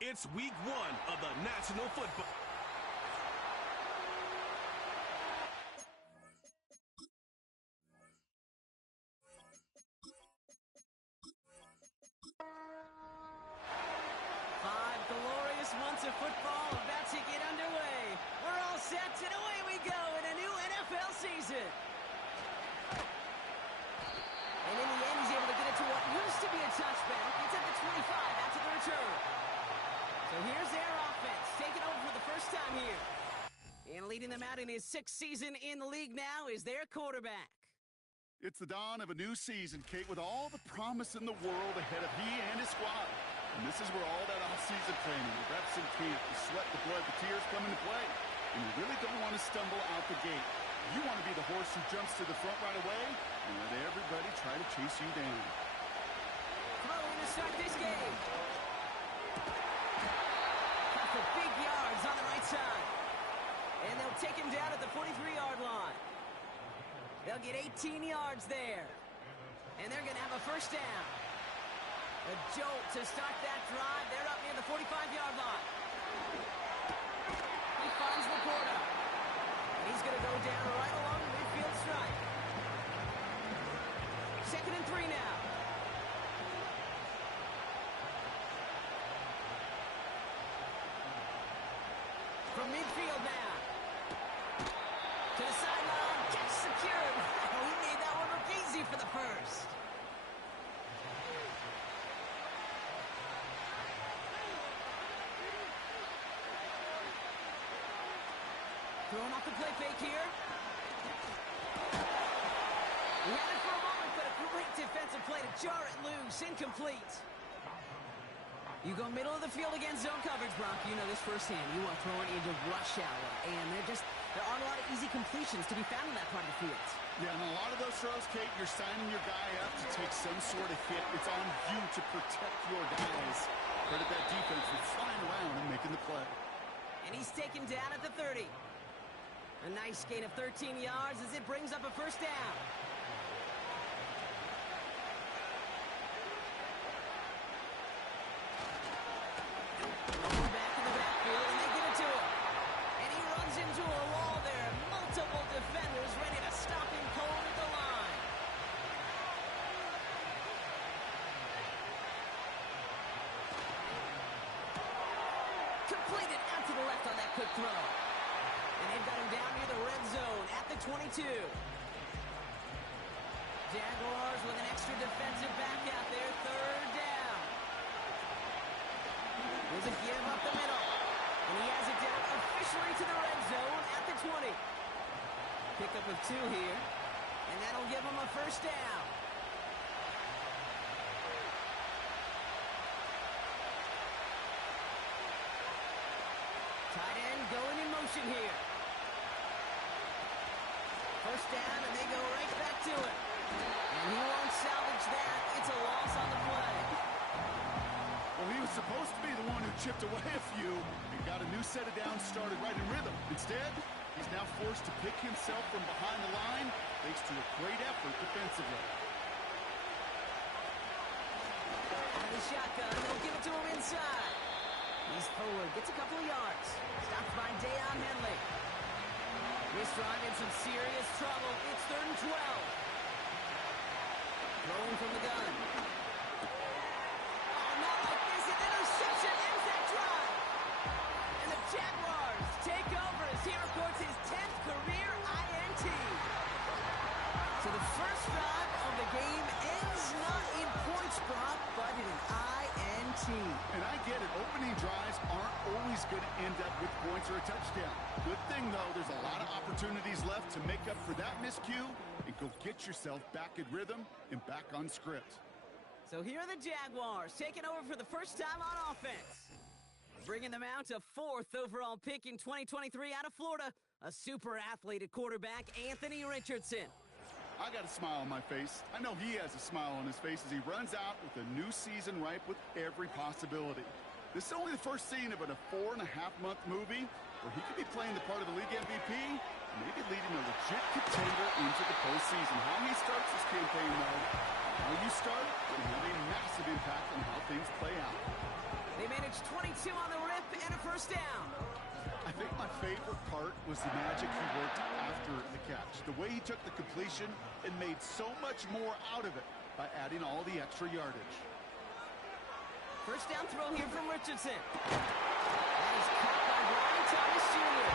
It's week 1 of the National Football. Five glorious months of football about to get underway. We're all set, and away we go in a new NFL season. And in the end, he's able to get it to what used to be a touchback. It's at the 25 after the return. So here's their offense, taking over for the first time here. And leading them out in his 6th season in the league now is their quarterback. It's the dawn of a new season, Kate, with all the promise in the world ahead of he and his squad. And this is where all that off-season planning, the reps in camp, the sweat, the blood, the tears come into play. And you really don't want to stumble out the gate. You want to be the horse who jumps to the front right away and let everybody try to chase you down. Throwing to start this game. Got for big yards on the right side. And they'll take him down at the 43-yard line. They'll get 18 yards there. And they're going to have a first down. A jolt to start that drive. They're up near the 45-yard line. He finds Laporta. And he's going to go down right along the midfield stripe. 2nd and 3 now. From midfield now. To the sideline. Catch secured. Oh, he made that one look easy for the first. Throwing off the play fake here. He had it for a moment, but a great defensive play to jar it loose. Incomplete. You go middle of the field against zone coverage, Brock. You know this firsthand. You want throwing into rush hour, and there aren't a lot of easy completions to be found in that part of the field. Yeah, and a lot of those throws, Kate, you're signing your guy up to take some sort of hit. It's on you to protect your guys. Credit that defense for flying around and making the play. And he's taken down at the 30. A nice gain of 13 yards as it brings up a first down. Going back in the backfield, and they give it to him. And he runs into a wall there. Multiple defenders ready to stop him cold at the line. Completed out to the left on that quick throw. And they've got him down near the red zone at the 22. Jaguars with an extra defensive back out there. 3rd down. There's a give up the middle. And he has it down officially to the red zone at the 20. Pickup of 2 here. And that'll give him a first down. Tight end going in motion here. First down, and they go right back to it. And he won't salvage that. It's a loss on the play. Well, he was supposed to be the one who chipped away a few and got a new set of downs started right in rhythm. Instead, he's now forced to pick himself from behind the line thanks to a great effort defensively. And the shotgun, they'll give it to him inside. He's forward, gets a couple of yards. Stopped by Deion Henley. This drive in some serious trouble. It's 3rd and 12. Throwing from the gun. Oh, not like this. An interception ends that drive. And the Jaguars take over as he records his 10th career INT. So the first drive of the game ends not in points, Brock, but in an INT. And I get it. Opening drives aren't always going to end up with points or a touchdown. Good thing, though, there's a lot of opportunities left to make up for that miscue and go get yourself back in rhythm and back on script. So here are the Jaguars taking over for the first time on offense. Bringing them out to 4th overall pick in 2023 out of Florida, a super athlete at quarterback, Anthony Richardson. I got a smile on my face. I know he has a smile on his face as he runs out with a new season ripe with every possibility. This is only the first scene of a 4.5-month movie, where he could be playing the part of the league MVP, maybe leading a legit contender into the postseason. How he starts this campaign, though, how you start can have a massive impact on how things play out. They managed 22 on the rip and a first down. I think my favorite part was the magic he worked after the catch. The way he took the completion and made so much more out of it by adding all the extra yardage. First down throw here from Richardson. That is caught by Brian Thomas Jr.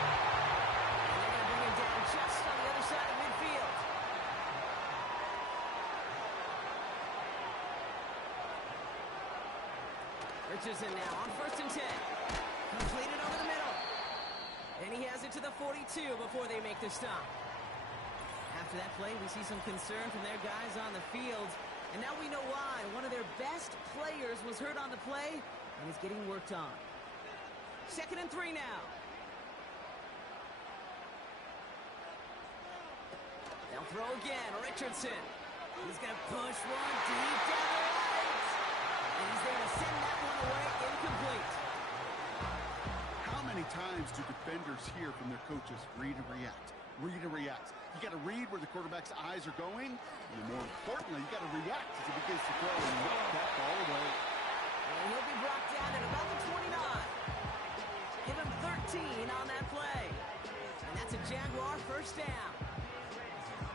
And they're going to bring him down just on the other side of midfield. Richardson now on 1st and 10. Completed over the middle. And he has it to the 42 before they make the stop. After that play, we see some concern from their guys on the field. And now we know why. One of their best players was hurt on the play and is getting worked on. 2nd and 3 now. They'll throw again. Richardson. He's going to push one deep down the right. And he's there to send that one away incomplete. How many times do defenders hear from their coaches, read and react, read and react? You got to read where the quarterback's eyes are going, and more importantly, you got to react as he begins to throw and knock that ball away. And he'll be brought down at about the 29. Give him 13 on that play. And that's a Jaguar first down.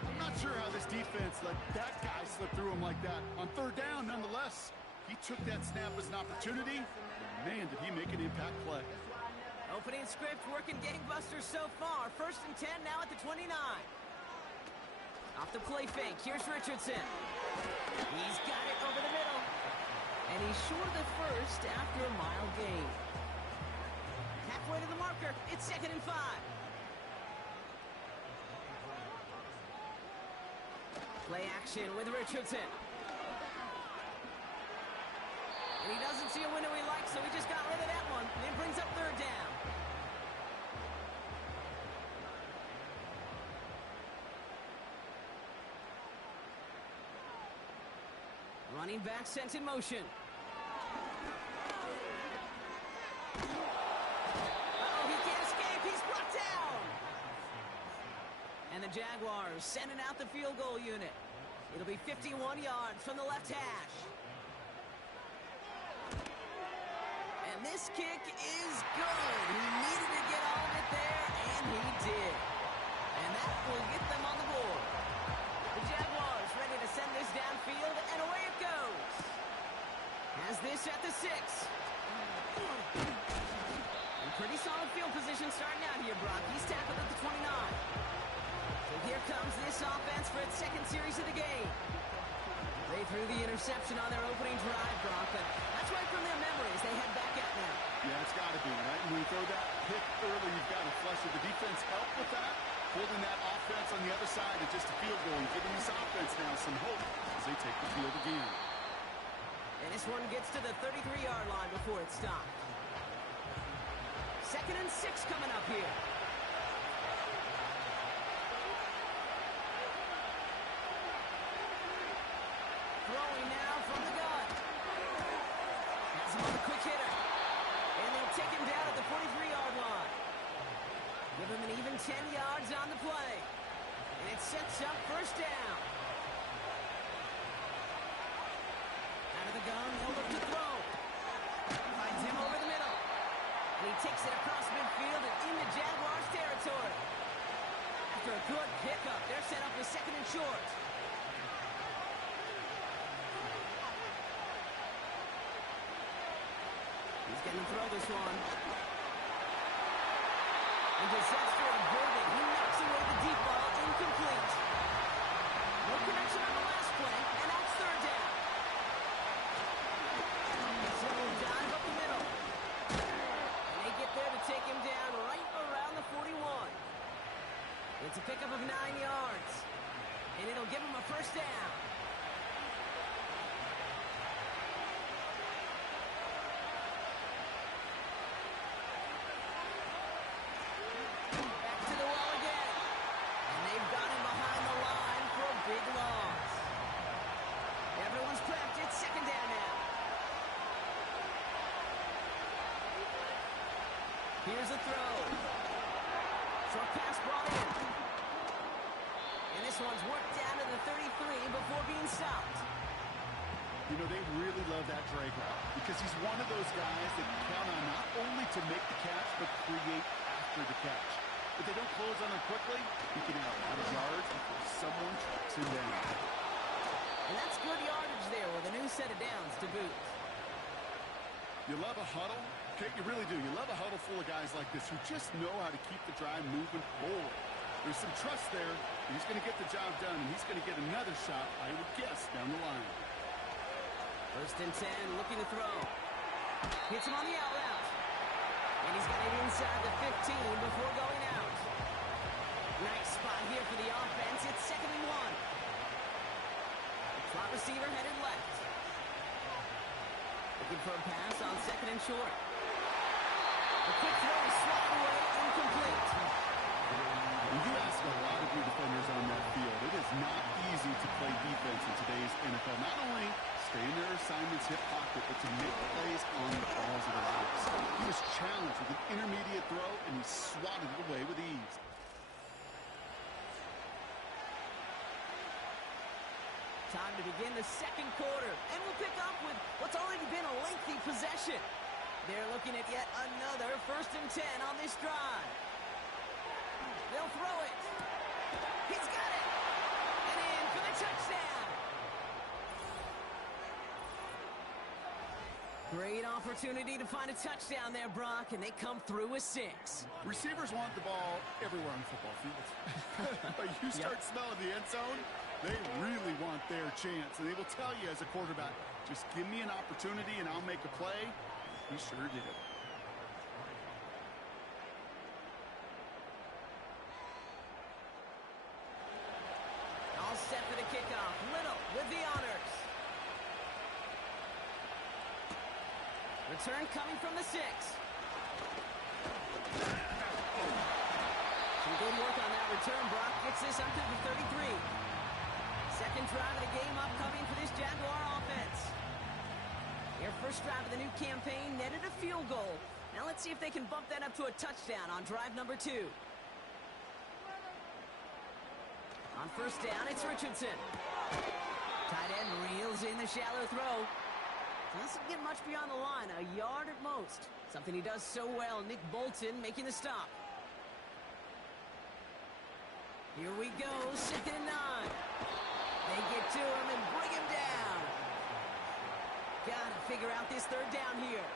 I'm not sure how this defense let that guy slip through him like that. On 3rd down, nonetheless, he took that snap as an opportunity, and man, did he make an impact play. Opening script working gangbusters so far. 1st and 10 now at the 29. Off the play fake, here's Richardson. He's got it over the middle. And he's short of the first after a mile gain. Halfway to the marker, it's 2nd and 5. Play action with Richardson. And he doesn't see a window he likes, so he just got rid of that one. And it brings up 3rd down. Running back sent in motion. Uh-oh, he can't escape. He's brought down. And the Jaguars sending out the field goal unit. It'll be 51 yards from the left hash. And this kick is good. He needed to get all of it there, and he did. And that will get them on the board. The Jaguars ready to send this downfield, and away it goes. Has this at the 6. And pretty solid field position starting out here, Brock. He's tackled at the 29. So here comes this offense for its 2nd series of the game. They threw the interception on their opening drive, Brock, but that's right from their memories. They head back out now. Yeah, it's got to be, right? When you throw that pick early, you've got to flush it. The defense helped with that, holding that offense on the other side to just a field goal and giving this offense now some hope as they take the field again. And this one gets to the 33-yard line before it stopped. 2nd and 6 coming up here. Throwing now from the gun. Has him on the quick hitter. And they'll take him down at the 43-yard line. Give him an even 10 yards on the play. And it sets up 1st down. Out of the gun, he'll look to throw. Finds him over the middle. And he takes it across midfield and into Jaguars territory. After a good pickup, they're set up with 2nd and short. He's going to throw this one. And disaster averted. He knocks away the deep ball, incomplete. No connection on the last play, and that's 3rd down. So dive up the middle. And they get there to take him down right around the 41. It's a pickup of 9 yards. And it'll give him a 1st down. Here's a throw. Short pass brought in. And this one's worked down to the 33 before being stopped. You know, they really love that drag route because he's one of those guys that count on not only to make the catch, but create after the catch. If they don't close on him quickly, he can have a lot of yards before someone tracks him down. And that's good yardage there with a new set of downs to boot. You love a huddle? Okay, you really do. You love a huddle full of guys like this who just know how to keep the drive moving forward. There's some trust there. He's going to get the job done, and he's going to get another shot, I would guess, down the line. First and 10, looking to throw. Hits him on the out route. And he's got it inside the 15 before going out. Nice spot here for the offense. It's 2nd and 1. Slot receiver headed left. Looking for a pass on 2nd and short. A quick throw is swatted away, incomplete. When you ask a lot of your defenders on that field, it is not easy to play defense in today's NFL. Not only stay in their assignments, hip pocket, but to make plays on the balls of their lives. He was challenged with an intermediate throw, and he swatted it away with ease. Time to begin the second quarter, and we'll pick up with what's already been a lengthy possession. They're looking at yet another 1st and 10 on this drive. They'll throw it. He's got it. And in for the touchdown. Great opportunity to find a touchdown there, Brock, and they come through with 6. Receivers want the ball everywhere on the football field. But you start smelling the end zone, they really want their chance. And they will tell you as a quarterback, just give me an opportunity and I'll make a play. He sure did. All set for the kickoff. Little with the honors. Return coming from the 6. Some good work on that return. Brock gets this up to the 33. Second drive of the game upcoming for this Jaguar offense. Their first drive of the new campaign netted a field goal. Now let's see if they can bump that up to a touchdown on drive number 2. On first down, it's Richardson. Tight end reels in the shallow throw. Doesn't get much beyond the line, a yard at most. Something he does so well, Nick Bolton making the stop. Here we go, 2nd and 9. They get to him and bring him down. Gotta figure out this 3rd down here.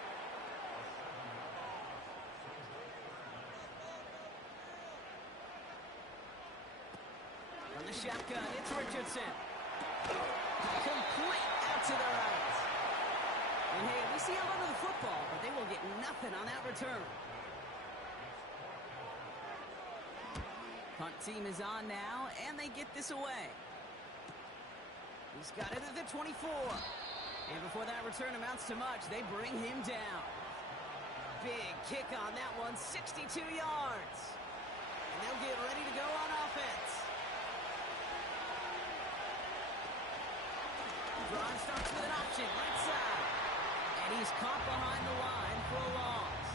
From the shotgun, it's Richardson. Complete out to the right. And hey, we see a lot of the football, but they will get nothing on that return. Punt team is on now, and they get this away. He's got it at the 24. And before that return amounts to much, they bring him down. Big kick on that one, 62 yards. And they'll get ready to go on offense. Drive starts with an option, right side. And he's caught behind the line for a loss.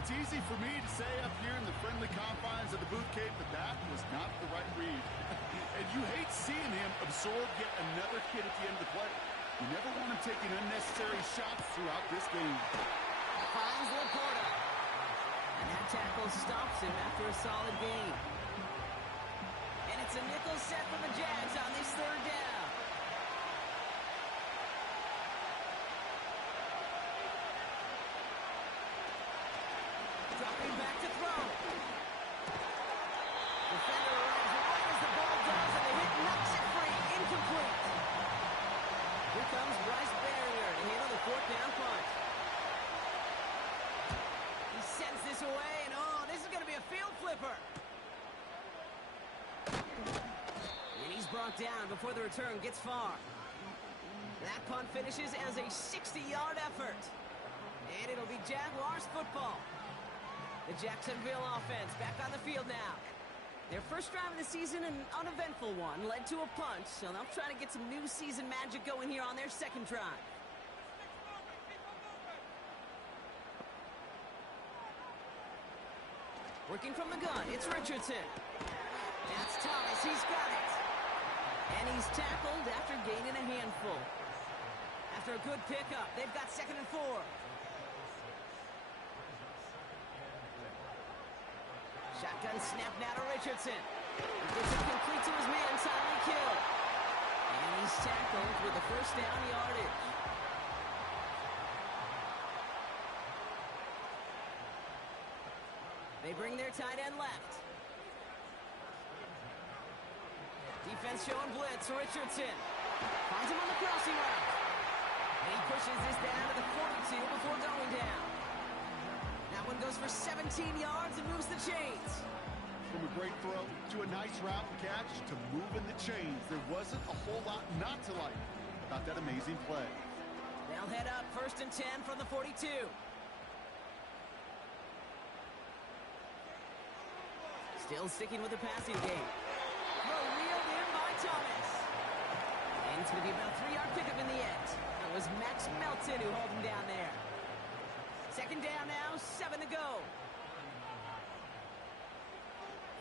It's easy for me to say up here in the friendly confines of the boot cave that that was not the right read. And you hate seeing him absorb yet another hit at the end of the play. You never want him taking unnecessary shots throughout this game. Finds Laporta. And that tackle stops him after a solid gain. And it's a nickel set for the Jags on this 3rd down. Dropping back to throw. Defender arrives right as the ball does, and the hit knocks it free. Incomplete. Here comes Bryce Barrier to handle the 4th down punt. He sends this away, and oh, this is going to be a field flipper. And he's brought down before the return gets far. That punt finishes as a 60-yard effort. And it'll be Jaguars football. The Jacksonville offense back on the field now. Their first drive of the season, an uneventful one, led to a punt, so they'll try to get some new season magic going here on their second drive. Working from the gun, it's Richardson. That's Thomas, he's got it. And he's tackled after gaining a handful. After a good pickup, they've got 2nd and 4. Shotgun snap now to Richardson. He gets it complete to his man, timely kill. And he's tackled with a first down yardage. They bring their tight end left. Defense showing blitz. Richardson finds him on the crossing route. And he pushes this down to the 42 before going down. That one goes for 17 yards and moves the chains. From a great throw to a nice route and catch to moving the chains, there wasn't a whole lot not to like about that amazing play. They'll head up 1st and 10 from the 42. Still sticking with the passing game. Throw reeled in by Thomas. And it's going to be about a 3-yard pickup in the end. That was Max Melton who held him down there. 2nd down now, 7 to go.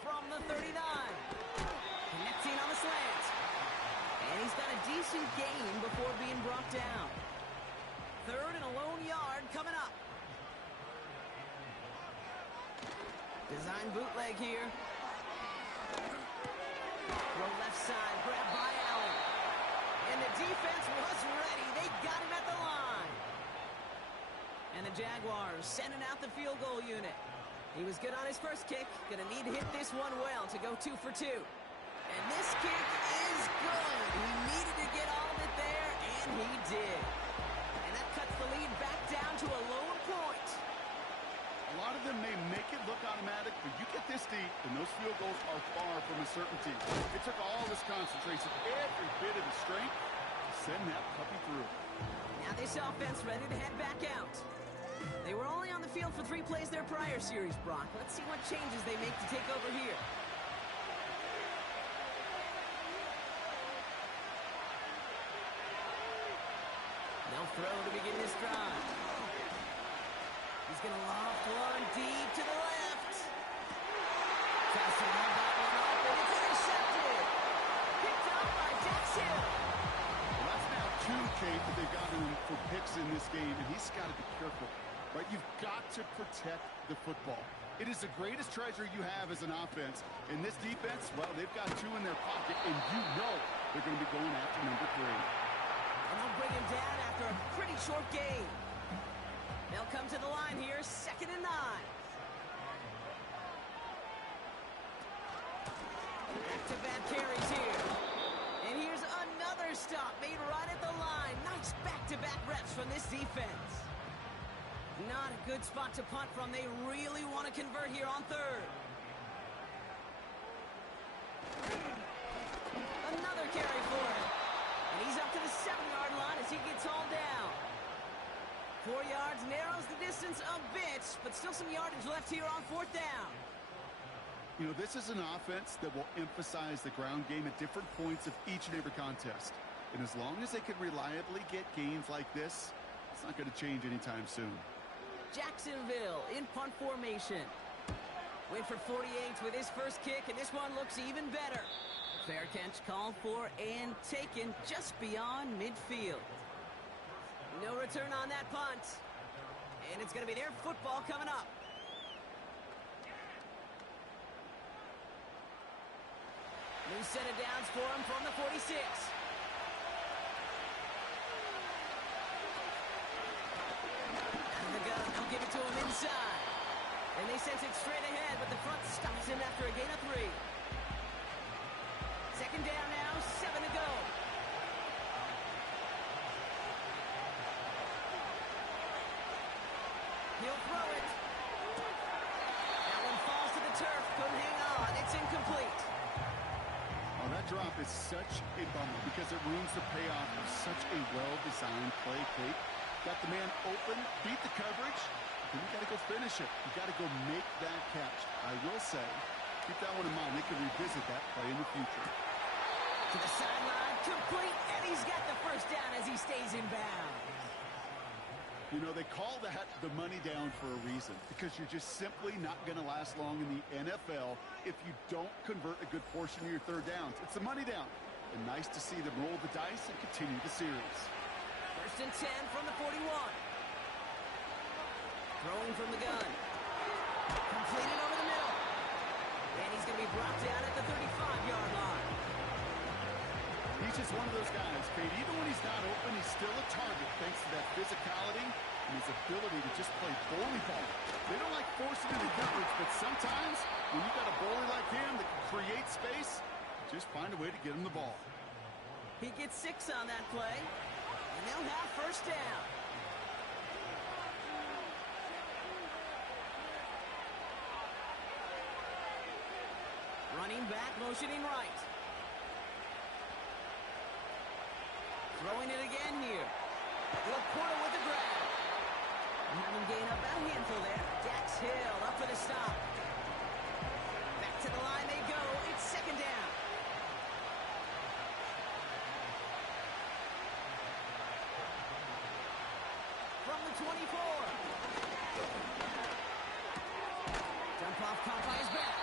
From the 39. Connecting on the slant. And he's got a decent gain before being brought down. 3rd and a lone yard coming up. Design bootleg here. Throw left side, grabbed by Allen. And the defense was ready. They got him at the line. And the Jaguars sending out the field goal unit. He was good on his first kick. Gonna need to hit this one well to go 2 for 2. And this kick is good. He needed to get all of it there, and he did. And that cuts the lead back down to a lone point. A lot of them may make it look automatic, but you get this deep, and those field goals are far from a certainty. It took all this concentration, every bit of the strength, to send that puppy through. Now this offense ready to head back out. They were only on the field for 3 plays their prior series, Brock. Let's see what changes they make to take over here. They'll throw to begin this drive. He's going to loft one deep to the left. Tries to run that one up, and it's intercepted. Picked up by Dax Hill. Well, that's now 2, Kate, that they've gotten him for picks in this game, and he's got to be careful. Right? You've got to protect the football. It is the greatest treasure you have as an offense. In this defense, well, they've got 2 in their pocket, and you know they're going to be going after number 3. And they'll bring him down after a pretty short game. They'll come to the line here, 2nd and 9. Back-to-back carries here. And here's another stop made right at the line. Nice back-to-back reps from this defense. Not a good spot to punt from. They really want to convert here on 3rd. Another carry for him. And he's up to the 7-yard line as he gets hauled down. 4 yards narrows the distance a bit, but still some yardage left here on 4th down. You know, this is an offense that will emphasize the ground game at different points of each and every contest. And as long as they can reliably get gains like this, it's not going to change anytime soon. Jacksonville in punt formation. Wait for 48 with his first kick, and this one looks even better. Fair catch called for and taken just beyond midfield. No return on that punt. And it's going to be their football coming up. New set of downs for him from the 46. Out of the gun, they'll give it to him inside. And they sense it straight ahead, but the front stops him after a gain of 3. 2nd down now, 7 to go. He'll throw it. That one falls to the turf. Couldn't hang on. It's incomplete. Oh, that drop is such a bummer because it ruins the payoff of such a well-designed play, Kate. Got the man open, beat the coverage, then you got to go finish it. You got to go make that catch. I will say, keep that one in mind. They can revisit that play in the future. To the sideline, complete, and he's got the first down as he stays in bounds. You know, they call that the money down for a reason, because you're just simply not going to last long in the NFL if you don't convert a good portion of your third downs. It's the money down. And nice to see them roll the dice and continue the series. 1st and 10 from the 41. Throwing from the gun. Completed over the middle. And he's going to be brought down at the 35-yard line. He's just one of those guys, Kate. Even when he's not open, he's still a target thanks to that physicality and his ability to just play bully ball. They don't like forcing into coverage, but sometimes when you got a bully like him that can create space, just find a way to get him the ball. He gets 6 on that play, and they'll have 1st down. Running back, motioning right. Throwing it again here. Laporta with the grab. Have him gain up a handful there. Dax Hill up for the stop. Back to the line they go. It's 2nd down. From the 24. Dump off caught by his back.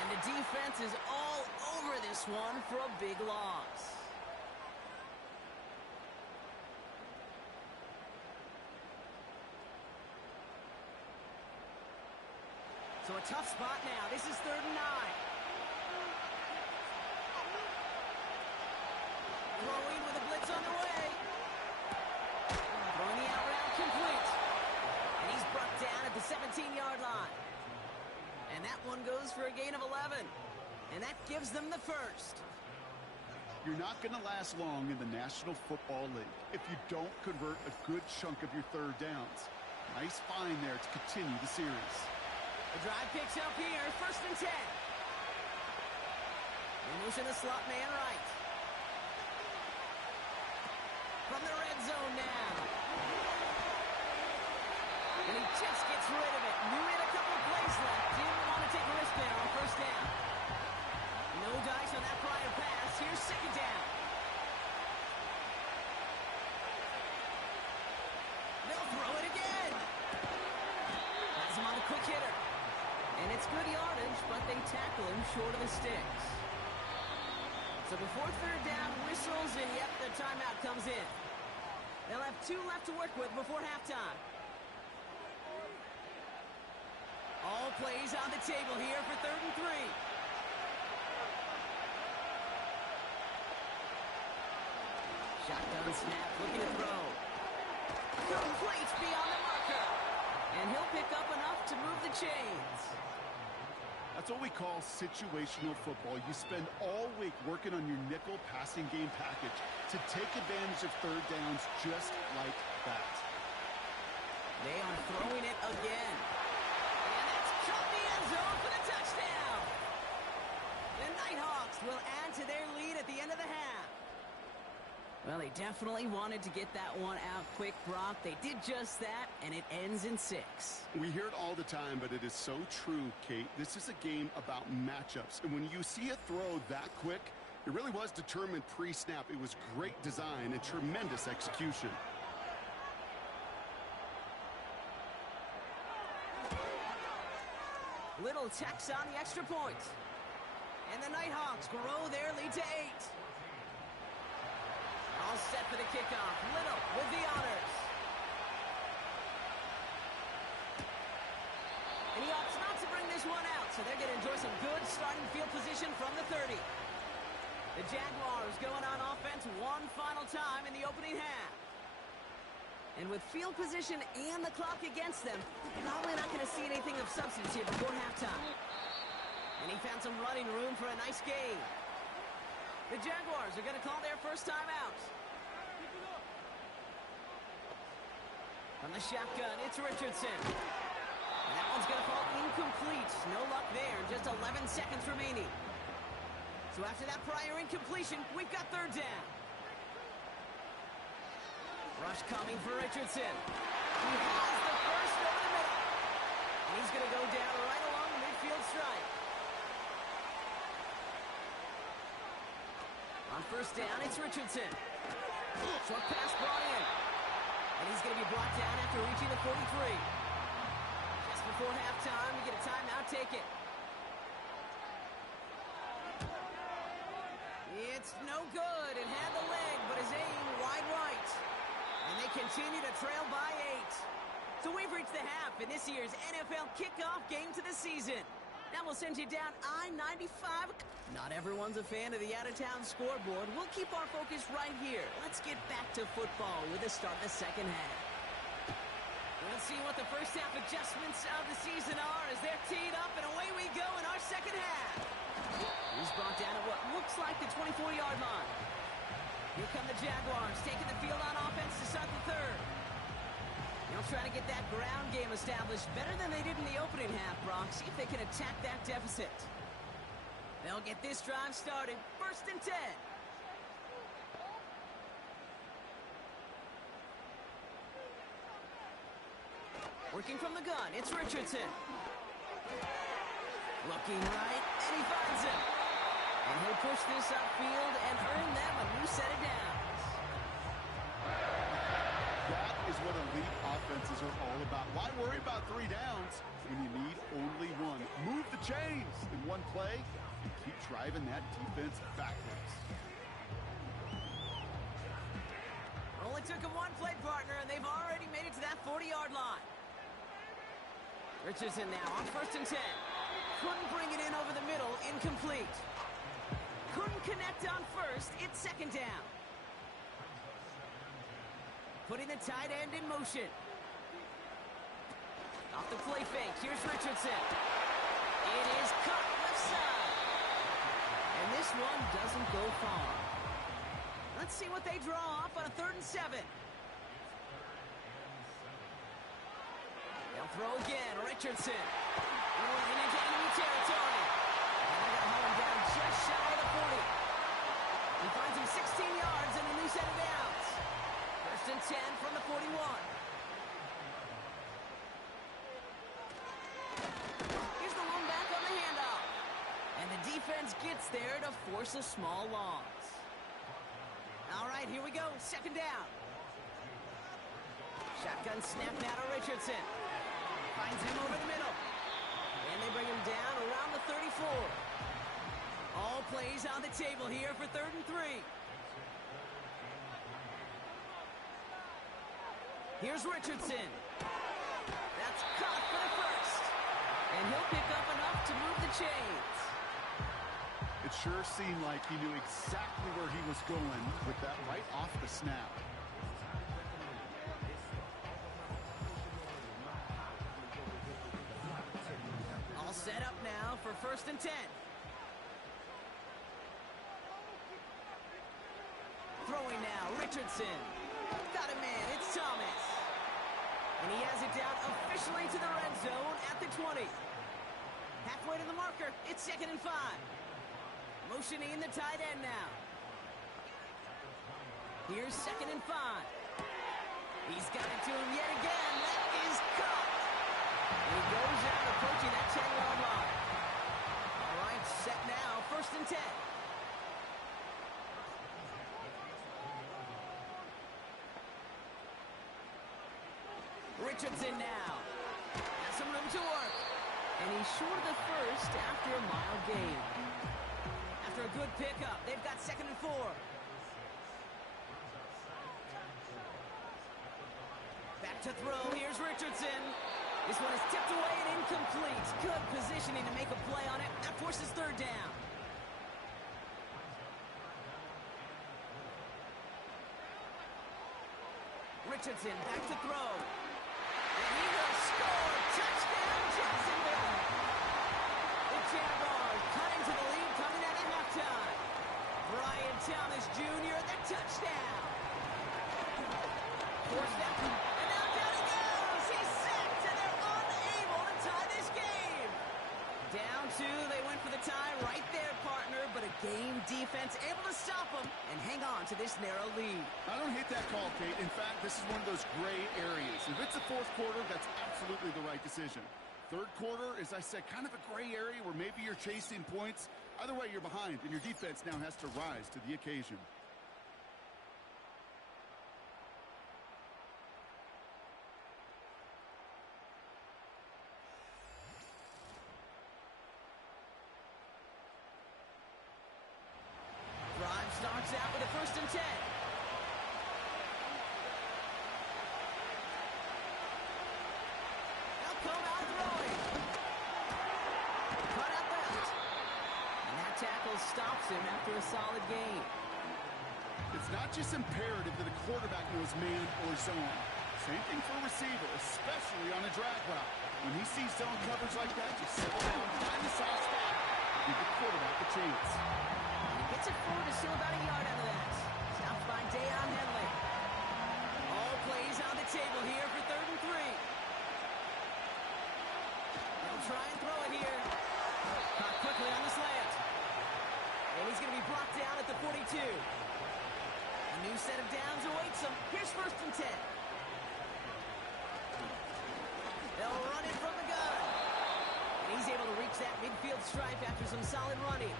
And the defense is all over this one for a big loss. So a tough spot now. This is 3rd and 9. Throwing with a blitz on the way. Throwing the out route complete. And he's brought down at the 17-yard line. And that one goes for a gain of 11. And that gives them the 1st. You're not going to last long in the National Football League if you don't convert a good chunk of your third downs. Nice find there to continue the series. The drive picks up here, 1st and 10. They motion the slot man right. From the red zone now. And he just gets rid of it. Knew he had a couple of plays left. Didn't want to take a risk there on 1st down. No dice on that prior pass. Here's 2nd down. They'll throw it again. Has him on a quick hitter. And it's good yardage, but they tackle him short of the sticks. So before 3rd down, whistles, and yep, the timeout comes in. They'll have 2 left to work with before halftime. All plays on the table here for 3rd and 3. Shotgun snap, looking to throw. Complete beyond the marker. And he'll pick up enough to move the chains. That's what we call situational football. You spend all week working on your nickel passing game package to take advantage of third downs just like that. They are throwing it again. And it's caught the end zone for the touchdown. The Nighthawks will add to their lead at the end of the half. Well, they definitely wanted to get that one out quick, Brock. They did just that, and it ends in 6. We hear it all the time, but it is so true, Kate. This is a game about matchups. And when you see a throw that quick, it really was determined pre-snap. It was great design and tremendous execution. Little Tex on the extra point. And the Nighthawks grow their lead to 8. All set for the kickoff. Little with the honors. And he opts not to bring this one out, so they're going to enjoy some good starting field position from the 30. The Jaguars going on offense one final time in the opening half. And with field position and the clock against them, probably not going to see anything of substance here before halftime. And he found some running room for a nice gain. The Jaguars are going to call their first time out. From the shotgun, it's Richardson. And that one's going to fall incomplete. No luck there. Just 11 seconds remaining. So after that prior incompletion, we've got 3rd down. Rush coming for Richardson. He has the first over the middle. And he's going to go down right along the midfield stripe. On 1st down, it's Richardson. Short pass brought in. And he's going to be brought down after reaching the 43. Just before halftime, we get a timeout taken. It's no good. It had the leg, but his aim wide right. And they continue to trail by 8. So we've reached the half in this year's NFL kickoff game to the season. Now we'll send you down I-95. Not everyone's a fan of the out-of-town scoreboard. We'll keep our focus right here. Let's get back to football with the start of the second half. We'll see what the first half adjustments of the season are as they're teed up, and away we go in our second half. He's brought down at what looks like the 24-yard line. Here come the Jaguars, taking the field on offense to start the third. They'll try to get that ground game established better than they did in the opening half, Brock. See if they can attack that deficit. They'll get this drive started. First and 10. Working from the gun, it's Richardson. Looking right, and he finds him. And he'll push this upfield and earn them a new set of downs. That is what elite offenses are all about. Why worry about 3 downs when you need only 1? Move the chains in one play and keep driving that defense backwards. Only took him one play, partner, and they've already made it to that 40-yard line. Richardson now on first and 10. Couldn't bring it in over the middle, incomplete. Couldn't connect on first, it's second down. Putting the tight end in motion. Off the play fake, here's Richardson. It is caught left side. And this one doesn't go far. Let's see what they draw off on a 3rd and 7. They'll throw again, Richardson. Rolling into enemy territory. And they're going to hold him down just shy of the 40. He finds him 16 yards and a new set of downs. First and 10 from the 41. Here's the lone back on the handoff. And the defense gets there to force a small loss. All right, here we go. Second down. Shotgun snap now to Richardson. Finds him over the middle. And they bring him down around the 34. All plays on the table here for 3rd and 3. Here's Richardson. That's caught for the first. And he'll pick up enough to move the chains. It sure seemed like he knew exactly where he was going with that right off the snap. All set up now for 1st and 10. Throwing now, Richardson. Got a man, it's Thomas. And he has it down officially to the red zone at the 20. Halfway to the marker, it's 2nd and 5. Motioning the tight end now. Here's 2nd and 5. He's got it to him yet again. That is caught. And he goes out approaching that 10-yard line. All right, set now, 1st and 10. Richardson now. Has some room to work. And he's short of the first after a mile gain. After a good pickup, they've got 2nd and 4. Back to throw, here's Richardson. This one is tipped away and incomplete. Good positioning to make a play on it. That forces 3rd down. Richardson back to throw. And he will score. Touchdown, Jacksonville. The Jaguars cutting to the lead coming out of halftime. Brian Thomas Jr., the touchdown. Forced out, and now down he goes. He's sacked, and they're unable to tie this game. Down 2, they went for the tie right there, partner, but a game defense able to stop them and hang on to this narrow lead. I don't hate that call, Kate. In fact, this is one of those gray areas. If it's the 4th quarter, that's absolutely the right decision. 3rd quarter, as I said, kind of a gray area where maybe you're chasing points. Either way, you're behind, and your defense now has to rise to the occasion. walks him after a solid game. It's not just imperative that a quarterback knows man or zone. Same thing for a receiver, especially on a drag route. When he sees zone coverage like that, just settle down, find the soft spot, give the quarterback a chance. He gets it forward to still about a yard out of that. Stopped by Deion Henley. All plays on the table here for 3rd and 3. They'll try and throw it here. Caught quickly on the slant. And he's going to be brought down at the 42. A new set of downs awaits him. Here's 1st and 10. They'll run it from the gun. And he's able to reach that midfield stripe after some solid running.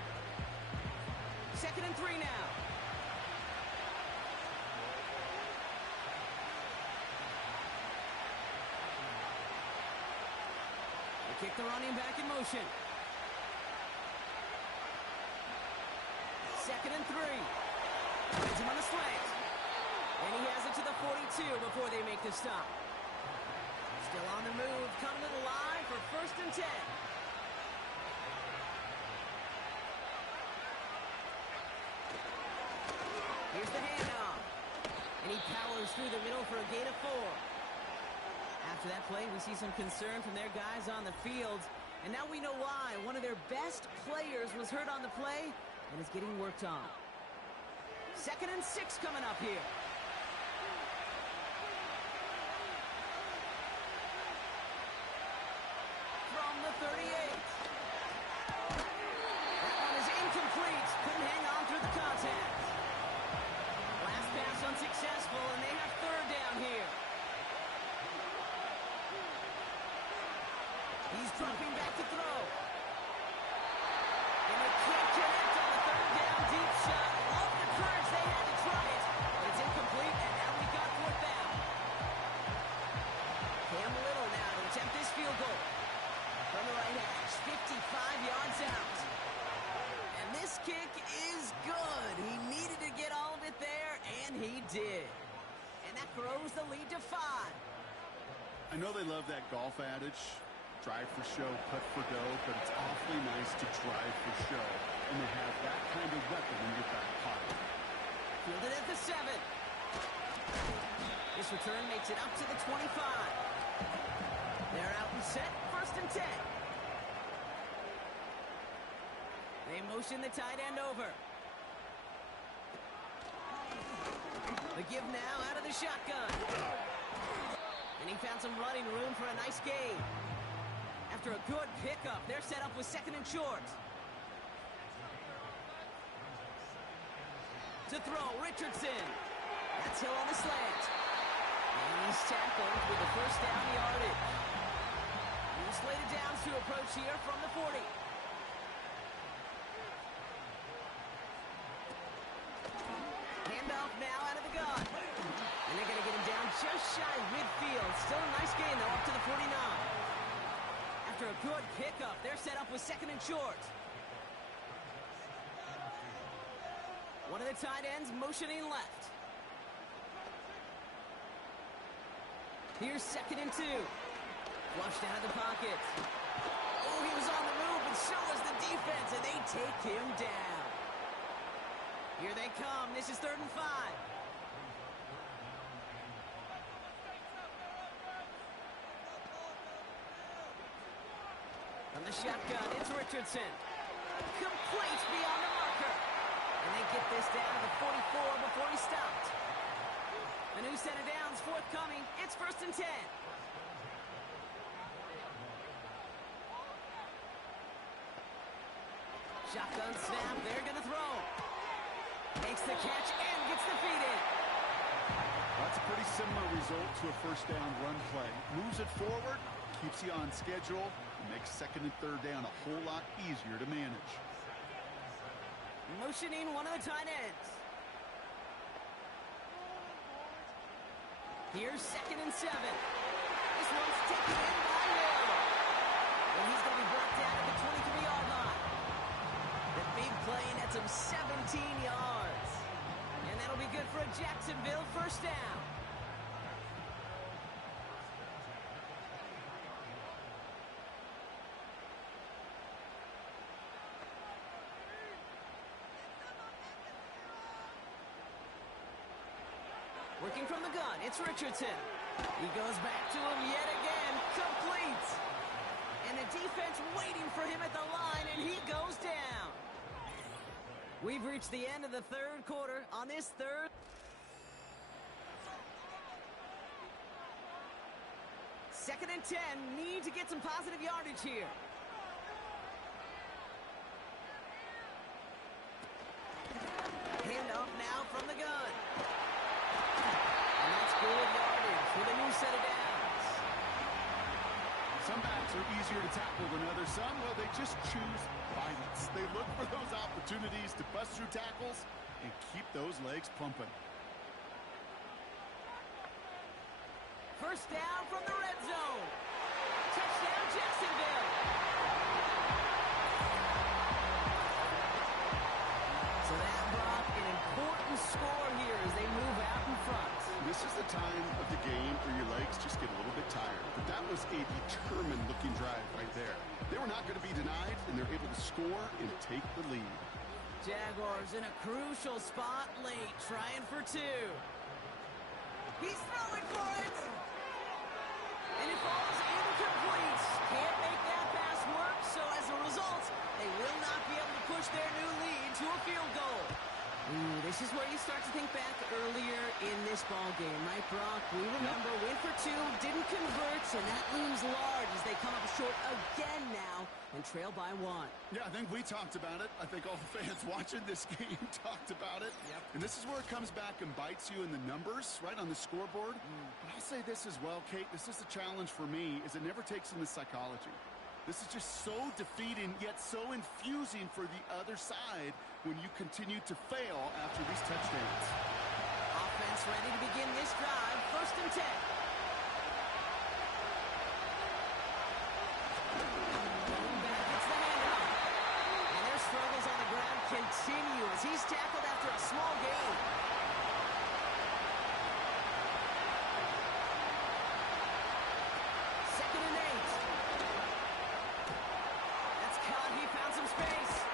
2nd and 3 now. They kick the running back in motion. 2nd and 3. Finds him on the slant. And he has it to the 42 before they make the stop. Still on the move, coming to the line for 1st and 10. Here's the handoff. And he powers through the middle for a gain of 4. After that play, we see some concern from their guys on the field. And now we know why. One of their best players was hurt on the play and is getting worked on. 2nd and 6 coming up here. From the 38. That one is incomplete. Couldn't hang on through the contact. Last pass unsuccessful, and they have 3rd down here. He's dropping back to throw. And they can't connect on the 3rd down deep shot. Love the courage they had to try it, but it's incomplete, and now we got 4th down. Cam Little now to attempt this field goal. From the right hash, 55 yards out. And this kick is good. He needed to get all of it there, and he did. And that grows the lead to 5. I know they love that golf adage, drive for show, putt for dough, but it's awfully nice to drive for show, and they have that kind of weapon in your back pocket. Fielded at the 7. This return makes it up to the 25. They're out and set, 1st and 10. They motion the tight end over. The give now out of the shotgun. And he found some running room for a nice gain. After a good pickup, they're set up with 2nd and short. To throw, Richardson. That's Hill on the slant. And he's tackled with the 1st down yardage. New slated downs to approach here from the 40. Handoff now out of the gun. And they're going to get him down just shy of midfield. Still a nice gain, though, up to the 49. After a good pickup, they're set up with 2nd and short. One of the tight ends motioning left. Here's 2nd and 2. Flushed out of the pocket. Oh, he was on the move, and so was the defense, and they take him down. Here they come. This is 3rd and 5. From the shotgun, it's Richardson. Complete beyond the marker. And they get this down to the 44 before he stopped. A new set of downs forthcoming. It's 1st and 10. Shotgun snap. They're going to throw. Makes the catch and gets the feet in. That's a pretty similar result to a 1st down run play. Moves it forward, keeps you on schedule, and makes 2nd and 3rd down a whole lot easier to manage. Motioning one of the tight ends. Here's 2nd and 7. This one's taken in by Hill. And he's going to be brought down at the 23-yard line. The big play nets him 17 yards. And that'll be good for a Jacksonville 1st down. Kicking from the gun, it's Richardson. He goes back to him yet again, complete. And the defense waiting for him at the line, and he goes down. We've reached the end of the third quarter. On this third... Second and 10, need to get some positive yardage here. Hand off now from the gun. And that's good yardage with a new set of downs. Some backs are easier to tackle than others. Some, well, they just choose violence. They look for those opportunities to bust through tackles and keep those legs pumping. First down from the red zone. Touchdown, Jacksonville. So that brought an important score here as they move out in front. This is the time of the game where your legs just get a little bit tired. But that was a determined-looking drive right there. They were not going to be denied, and they're able to score and take the lead. Jaguars in a crucial spot late, trying for two. He's throwing for it. And it falls incomplete. Can't make that pass work, so as a result, they will not be able to push their new lead to a field goal. Ooh, this is where you start to think back earlier in this ball game, right, Brock? We remember win for two, didn't convert, and that looms large as they come up short again now and trail by one. Yeah, I think we talked about it. I think all the fans watching this game talked about it. Yep. And this is where it comes back and bites you in the numbers, right, on the scoreboard. But I'll say this as well, Kate. This is a challenge for me, is it never takes in the psychology. This is just so defeating, yet so infusing for the other side when you continue to fail after these touchdowns. Offense ready to begin this drive. First and 10. Going back, it's the handoff. And their struggles on the ground continue as he's tackled after a small gain. Second and 8. That's caught. He found some space.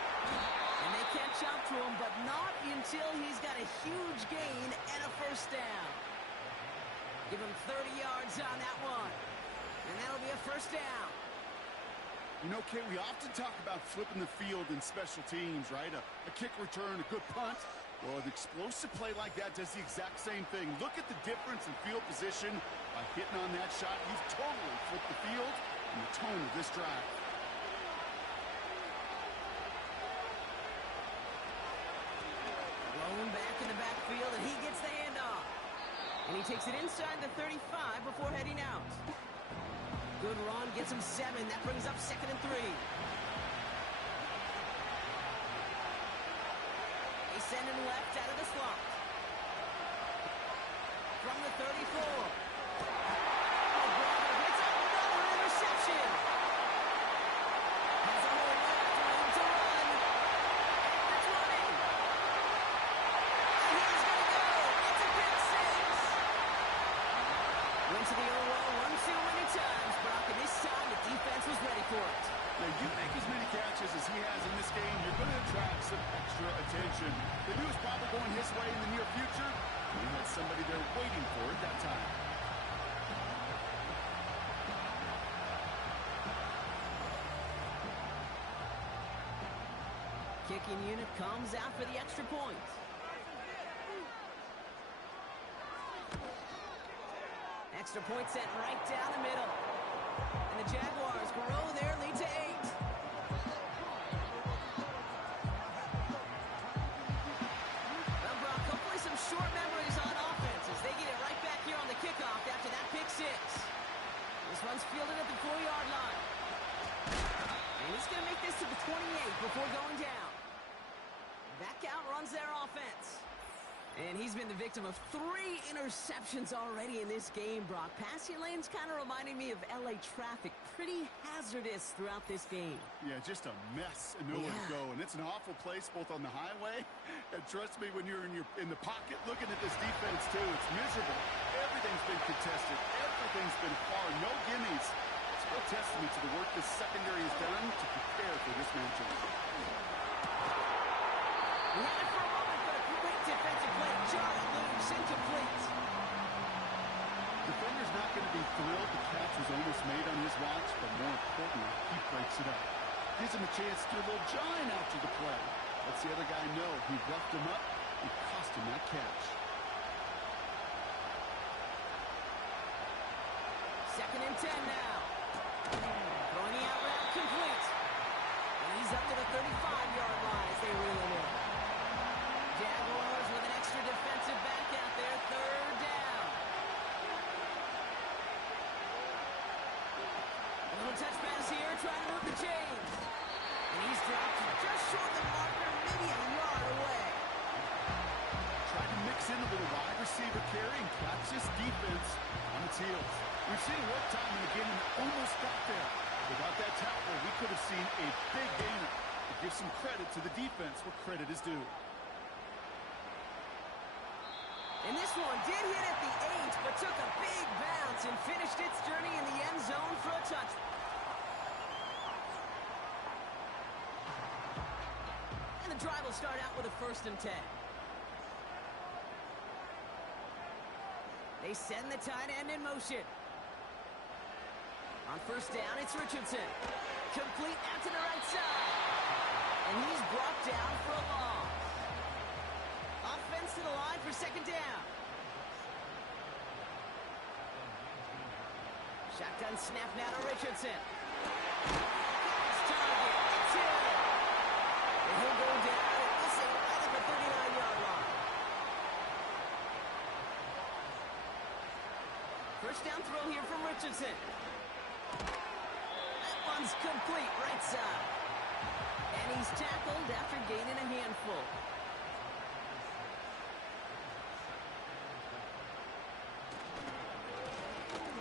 And they can't jump to him, but not until he's got a huge gain and a first down. Give him 30 yards on that one. And that'll be a first down. You know, Kate, we often talk about flipping the field in special teams, right? A kick return, a good punt. Well, an explosive play like that does the exact same thing. Look at the difference in field position by hitting on that shot. You've totally flipped the field and the tone of this drive. Rolling back in the backfield, and he gets the handoff. And he takes it inside the 35 before heading out. Good run, gets him 7. That brings up second and 3. They send him left out of the slot. From the 34. Oh, brother, it's another interception. Has a hole left, room to run. That's running. And he's going to go. It's a big 6. Went to the old well one too many times, Brock, and this time the defense was ready for it. Now, you make as many catches as he has in this game, you're going to attract some extra attention. They knew it was probably going his way in the near future. He had somebody there waiting for it that time. Kicking unit comes out for the extra point. Extra point set right down the middle. And the Jaguars grow their lead to 8. Well, Brock, hopefully some short memories on offense as they get it right back here on the kickoff after that pick 6. This one's fielded at the 4-yard line. And he's going to make this to the 28 before going down. Back out runs their offense. And he's been the victim of 3 interceptions already in this game, Brock. Passing lanes kind of reminding me of LA traffic. Pretty hazardous throughout this game. Yeah, just a mess and nowhere to go. And it's an awful place both on the highway. And trust me, when you're in the pocket looking at this defense, too, it's miserable. Everything's been contested. Everything's been far. No gimmies. It's a real testament to the work this secondary has done to prepare for this matchup. We had it for a moment, but a great defensive play. Charlie loose, incomplete. Defender's not going to be thrilled the catch was almost made on his watch, but more importantly, he breaks it up. Gives him a chance to do a little giant out to the play. Lets the other guy know he roughed him up and cost him that catch. 2nd and 10 now. Throwing the out route complete. And he's up to the 35-yard line as they reel him in. Jaguars with an extra defensive back out there. 3rd down. A little touch pass here, trying to move the chains. And he's dropped just short of the marker, maybe a yard away. Tried to mix in a little wide receiver carry and catch this defense on its heels. We've seen it work time and again and almost got there. Without that tackle, we could have seen a big gainer. To give some credit to the defense where credit is due. And this one did hit at the 8, but took a big bounce and finished its journey in the end zone for a touchdown. And the drive will start out with a 1st and 10. They send the tight end in motion. On 1st down, it's Richardson. Complete out to the right side. And he's brought down for a loss. Offense to the line for 2nd down. Shotgun snap now to Richardson. Nice target. It's in. And he'll go down at this end right at the 39-yard line. 1st down throw here from Richardson. That one's complete right side. And he's tackled after gaining a handful.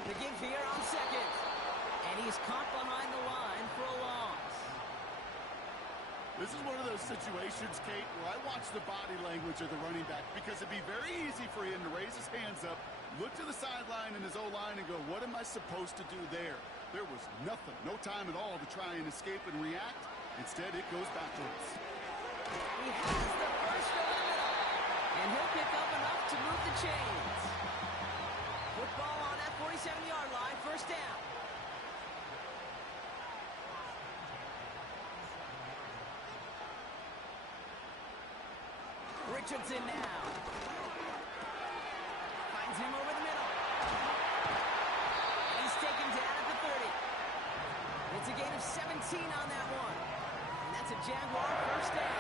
The give here on 2nd. And he's caught behind the line for a loss. This is one of those situations, Kate, where I watch the body language of the running back because it'd be very easy for him to raise his hands up, look to the sideline in his O-line and go, what am I supposed to do there? There was nothing, no time at all to try and escape and react. Instead, it goes backwards. He has the first over the middle. And he'll pick up enough to move the chains. Football on that 47-yard line, 1st down. Richardson now. Finds him over the middle. And he's taken down at the 30. It's a gain of 17 on that one. And that's a Jaguar 1st down.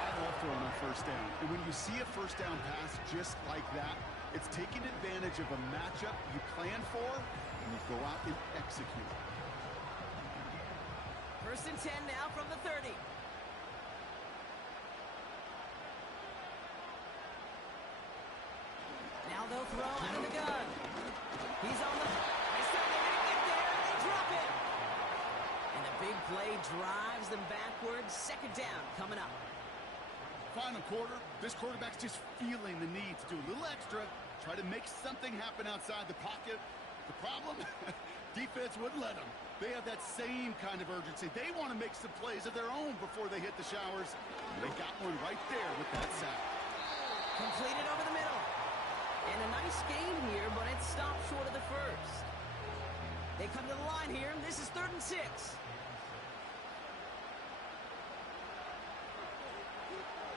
I love throwing on 1st down. And when you see a 1st down pass just like that, it's taking advantage of a matchup you plan for, and you go out and execute. 1st and 10 now from the 30. Now they'll throw out of the gun. He's on the... This time they're going to get there, and they drop him. And the big play drives them backwards. 2nd down coming up. Final quarter, this quarterback's just feeling the need to do a little extra, try to make something happen outside the pocket. The problem? Defense wouldn't let them. They have that same kind of urgency. They want to make some plays of their own before they hit the showers. And they got one right there with that sack. Completed over the middle. And a nice game here, but it stopped short of the 1st. They come to the line here. This is 3rd and 6.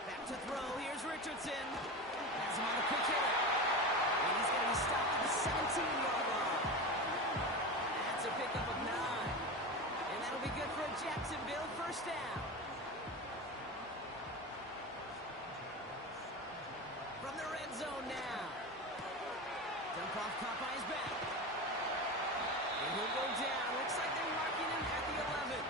Back to throw. Here's Richardson. Has him on the quick hitter. And he's going to be stopped at the 17-yard line. That's a pickup of 9. And that'll be good for a Jacksonville 1st down. From the red zone now. Dump off caught by his back. And he'll go down. Looks like they're marking him at the 11.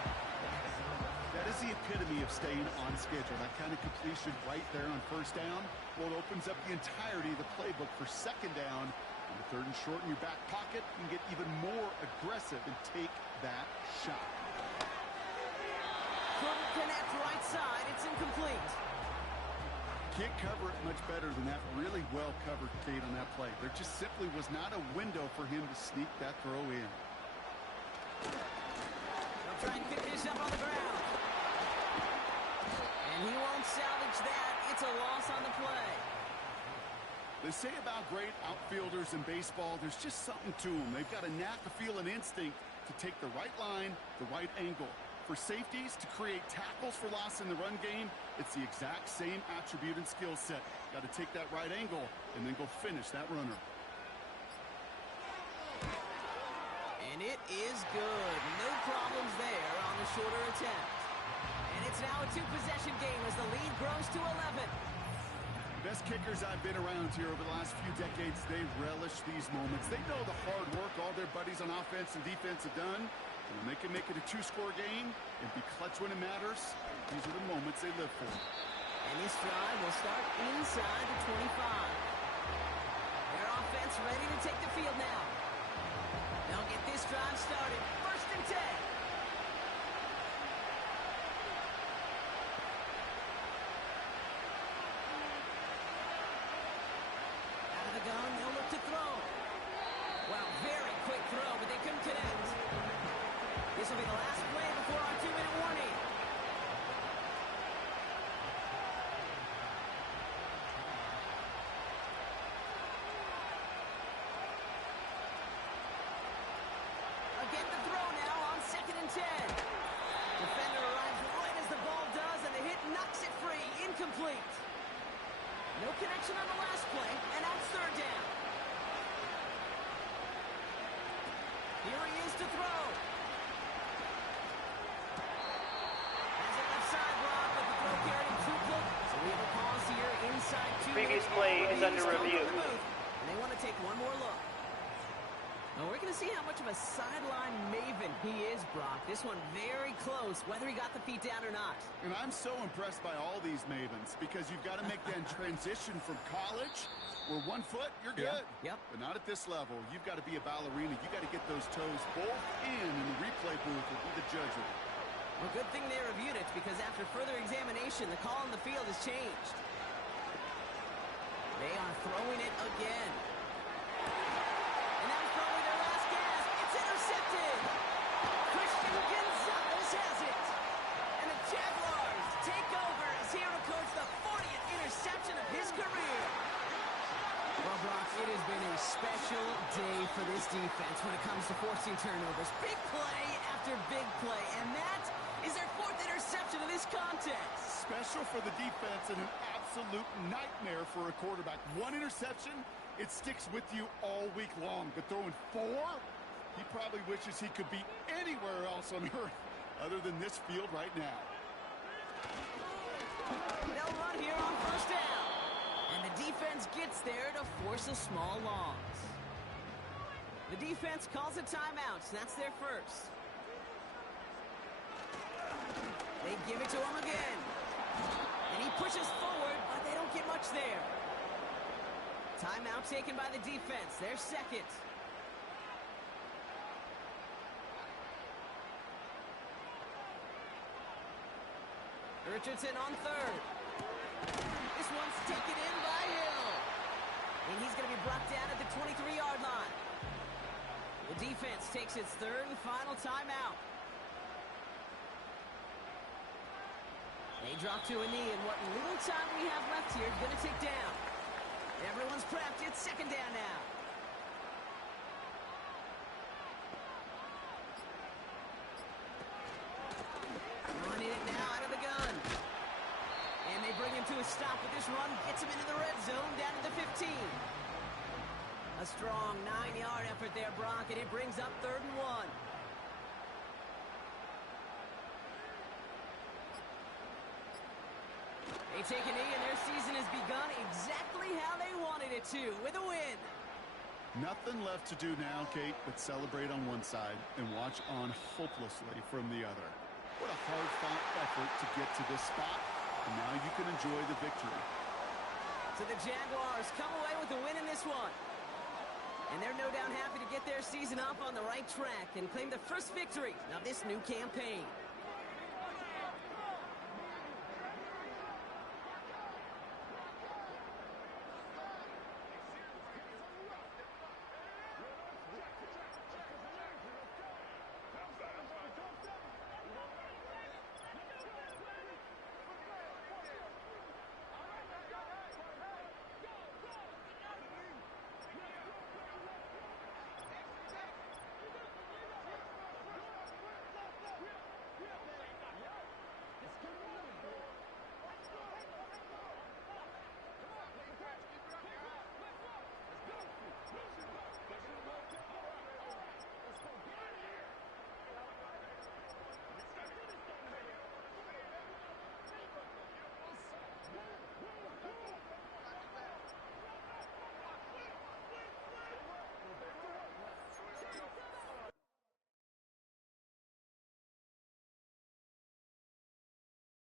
That is the epitome of staying on schedule. That kind of completion right there on 1st down. Well, it opens up the entirety of the playbook for 2nd down. And the 3rd and short in your back pocket, you can get even more aggressive and take that shot. Couldn't connect right side. It's incomplete. Can't cover it much better than that. Really well covered, Kate, on that play. There just simply was not a window for him to sneak that throw in. They'll try and pick this up on the ground. And he won't salvage that. It's a loss on the play. They say about great outfielders in baseball, there's just something to them. They've got a knack, a feel, an instinct to take the right line, the right angle. For safeties, to create tackles for loss in the run game, it's the exact same attribute and skill set. Got to take that right angle and then go finish that runner. And it is good. No problems there on the shorter attempt. And it's now a two-possession game as the lead grows to 11. Best kickers I've been around here over the last few decades, they relish these moments. They know the hard work all their buddies on offense and defense have done. And when they can make it a two-score game and be clutch when it matters, these are the moments they live for. And this drive will start inside the 25. Their offense ready to take the field now. They'll get this drive started. 1st and 10. Gun, they'll look to throw. Wow, very quick throw, but they couldn't connect. This will be the last play before our 2-minute warning. Again the throw now on 2nd and 10. Defender arrives right as the ball does, and the hit knocks it free. Incomplete. No connection on the last play, and that's 3rd down. Here he is to throw. Has it left side block, but the throw carried him too close. So we have a pause here inside 2 minutes. Previous play is under review. And they want to take one more look. Now we're going to see how much of a sideline maven he is, Brock. This one very close, whether he got the feet down or not. And I'm so impressed by all these mavens because you've got to make that transition from college where 1 foot, you're good. Yep. But not at this level. You've got to be a ballerina. You've got to get those toes both in the replay booth will be the judge of it. Well, good thing they reviewed it because after further examination, the call on the field has changed. They are throwing it again. And that was probably their last gasp. It's intercepted. Christian Gonzalez has it. And the Jaguars take over as he records the 40th interception of his career. Well, Brock, it has been a special day for this defense when it comes to forcing turnovers. Big play after big play, and that is their 4th interception of this contest. Special for the defense and an absolute nightmare for a quarterback. 1 interception, it sticks with you all week long. But throwing 4, he probably wishes he could be anywhere else on earth other than this field right now. They'll run here on 1st down. And the defense gets there to force a small loss. The defense calls a timeout. That's their first. They give it to him again. And he pushes forward, but they don't get much there. Timeout taken by the defense. Their second. Richardson on 3rd. This one's taken in by Hill. And he's going to be brought down at the 23-yard line. The defense takes its 3rd and final timeout. They drop to a knee, and what little time we have left here is going to take down. Everyone's prepped. It's 2nd down now. Running it now out of the gun. And they bring him to a stop with this run. Gets him into the red zone down to the 15. A strong 9-yard effort there, Brock, and it brings up 3rd and 1. They take a knee, and their season has begun exactly how they wanted it to, with a win. Nothing left to do now, Kate, but celebrate on one side and watch on hopelessly from the other. What a hard-fought effort to get to this spot, and now you can enjoy the victory. So the Jaguars come away with a win in this one. And they're no doubt happy to get their season off on the right track and claim the first victory of this new campaign.